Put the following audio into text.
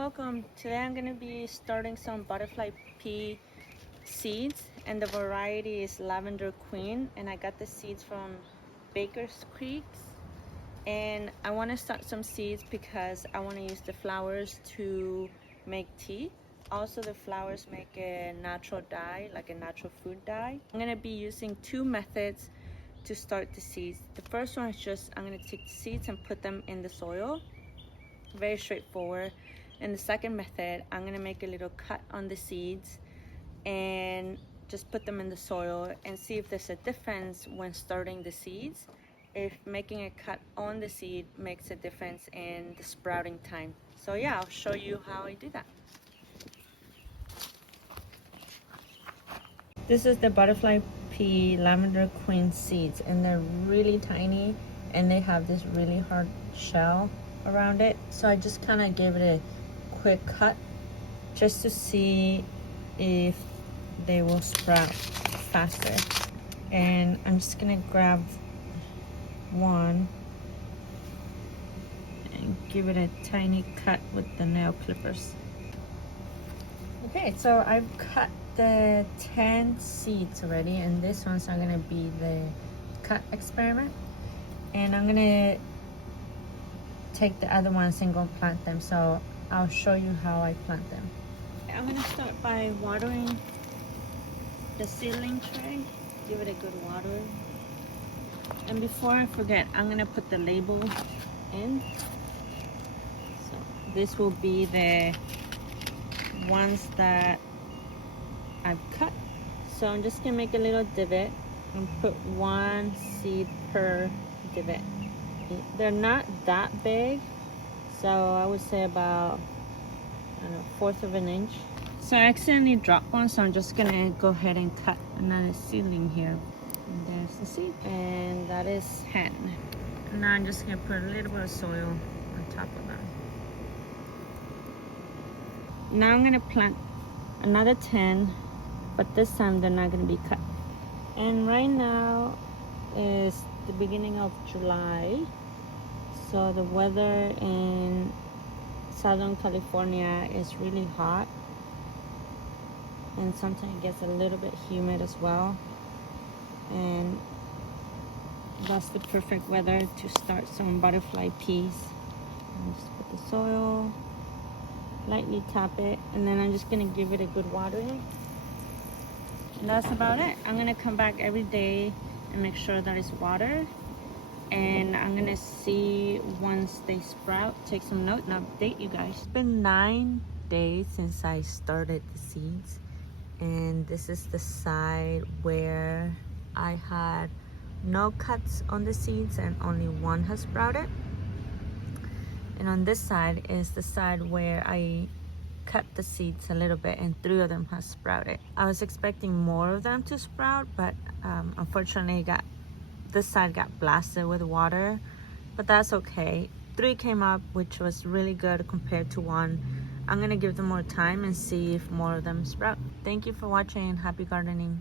welcome. Today I'm going to be starting some butterfly pea seeds, and the variety is Lavender Queen, and I got the seeds from Baker's Creek. And I want to start some seeds because I want to use the flowers to make tea. Also, the flowers make a natural dye, like a natural food dye. I'm going to be using two methods to start the seeds. The first one is just I'm going to take the seeds and put them in the soil. Very straightforward. And the second method, I'm going to make a little cut on the seeds and just put them in the soil and see if there's a difference when starting the seeds, if making a cut on the seed makes a difference in the sprouting time. So yeah, I'll show you how I do that. This is the butterfly pea lavender queen seeds, and they're really tiny and they have this really hard shell around it. So I just kind of gave it a quick cut just to see if they will sprout faster. And I'm just gonna grab one and give it a tiny cut with the nail clippers. Okay, so I've cut the 10 seeds already, and this one's are gonna be the cut experiment, and I'm gonna take the other ones and go plant them. So I'll show you how I plant them. I'm gonna start by watering the seedling tray. Give it a good water. And before I forget, I'm gonna put the label in. So this will be the ones that I've cut. So I'm just gonna make a little divot and put one seed per divot. They're not that big, so I would say about, I don't know, 1/4 of an inch. So I accidentally dropped one, so I'm just gonna go ahead and cut another seedling here. And there's the seed, and that is hen. And now I'm just gonna put a little bit of soil on top of them. Now I'm gonna plant another 10, but this time they're not gonna be cut. And right now is the beginning of July, so the weather in Southern California is really hot, and sometimes it gets a little bit humid as well, and that's the perfect weather to start some butterfly peas. And just put the soil, lightly tap it, and then I'm just gonna give it a good watering, and that's about it. I'm gonna come back every day and make sure that it's watered, and I'm gonna see once they sprout, take some note and update you guys. It's been 9 days since I started the seeds, and this is the side where I had no cuts on the seeds and only one has sprouted. And on this side is the side where I cut the seeds a little bit and 3 of them have sprouted. I was expecting more of them to sprout, but unfortunately this side got blasted with water, but that's okay. 3 came up, which was really good compared to 1. I'm gonna give them more time and see if more of them sprout. Thank you for watching. Happy gardening.